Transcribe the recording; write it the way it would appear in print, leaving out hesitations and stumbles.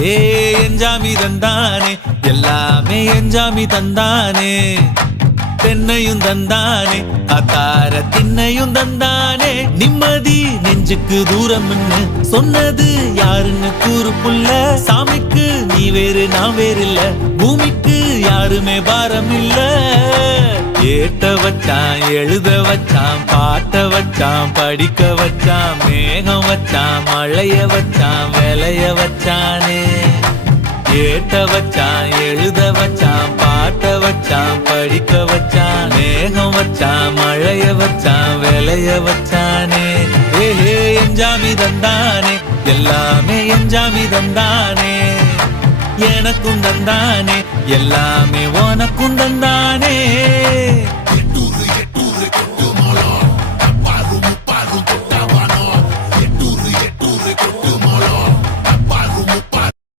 ஏ எஞ்சாமி தந்தானே எல்லாமே எஞ்சாமி தந்தானே தென்னையும் தந்தானே அத்தார திண்ணையும் தந்தானே நிம்மதி நெஞ்சுக்கு தூரம்னு சொன்னது யாருன்னு கூறு புள்ள சாமிக்கு நீ வேறு நான் வேறு இல்ல பூமிக்கு யாருமே பாரம் இல்ல ஏத்த வச்சான் எழுத வச்சான் பாட்ட வச்சான் படிக்க வச்சான் மேகம் வச்சான் மழைய வச்சான் விளைய வச்சானே ஏத்த வச்சான் எழுத வச்சான் பாட்ட வச்சான் படிக்க வச்சான் மேகம் வச்சான் மழைய வச்சான் விளைய வச்சானே ஏஹே எஞ்சாமி தந்தானே எல்லாமே எஞ்சாமி தந்தானே எனக்கும் தந்தானே எல்லாமே உனக்கும் தந்தானே